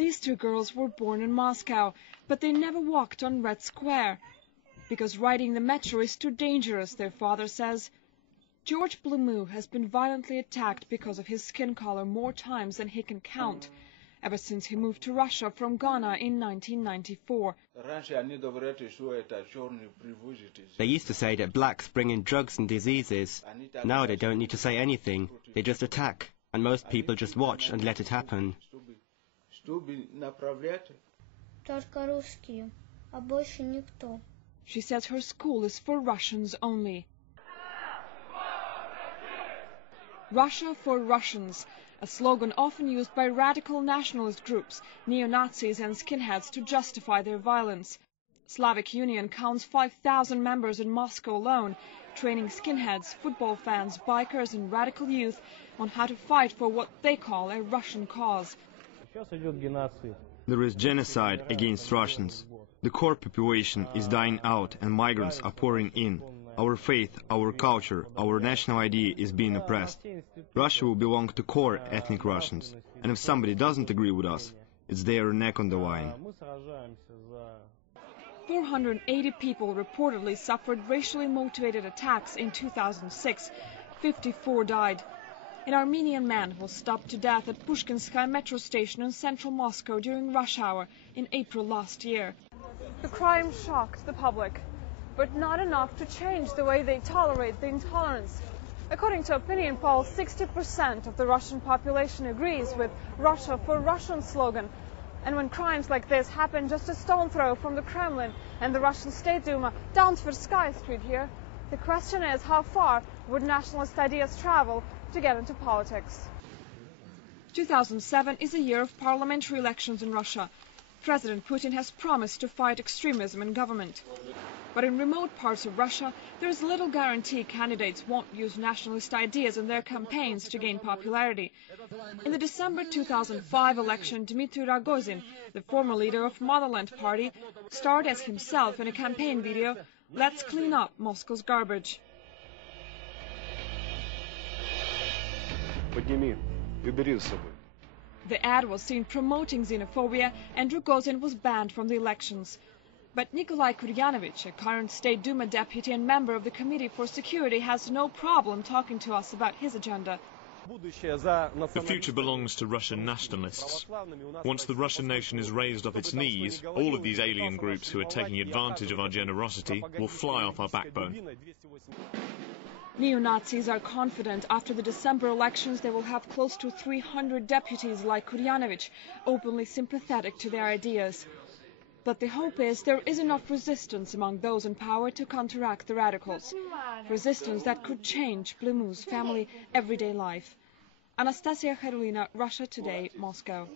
These two girls were born in Moscow, but they never walked on Red Square. Because riding the metro is too dangerous, their father says. George Blamou has been violently attacked because of his skin color more times than he can count, ever since he moved to Russia from Ghana in 1994. They used to say that blacks bring in drugs and diseases. Now they don't need to say anything, they just attack, and most people just watch and let it happen. She says her school is for Russians only. Russia for Russians, a slogan often used by radical nationalist groups, neo-Nazis and skinheads to justify their violence. Slavic Union counts 5,000 members in Moscow alone, training skinheads, football fans, bikers and radical youth on how to fight for what they call a Russian cause. There is genocide against Russians. The core population is dying out and migrants are pouring in. Our faith, our culture, our national idea is being oppressed. Russia will belong to core ethnic Russians, and if somebody doesn't agree with us, it's their neck on the line. 480 people reportedly suffered racially motivated attacks in 2006. 54 died. An Armenian man was stopped to death at Pushkinskaya metro station in central Moscow during rush hour in April last year. The crime shocked the public, but not enough to change the way they tolerate the intolerance. According to opinion polls, 60% of the Russian population agrees with Russia for Russian slogan. And when crimes like this happen just a stone throw from the Kremlin and the Russian State Duma down Tverskaya Street here, the question is how far would nationalist ideas travel to get into politics? 2007 is a year of parliamentary elections in Russia. President Putin has promised to fight extremism in government. But in remote parts of Russia, there is little guarantee candidates won't use nationalist ideas in their campaigns to gain popularity. In the December 2005 election, Dmitry Rogozin, the former leader of Motherland Party, starred as himself in a campaign video, "Let's clean up Moscow's garbage." The ad was seen promoting xenophobia, and Rogozin was banned from the elections. But Nikolai Kuryanovich, a current State Duma deputy and member of the Committee for Security, has no problem talking to us about his agenda. The future belongs to Russian nationalists. Once the Russian nation is raised off its knees, all of these alien groups who are taking advantage of our generosity will fly off our backbone. Neo-Nazis are confident after the December elections they will have close to 300 deputies like Kuryanovich, openly sympathetic to their ideas. But the hope is there is enough resistance among those in power to counteract the radicals. Resistance that could change Blamou's family everyday life. Anastasia Haydulina, Russia Today, Moscow.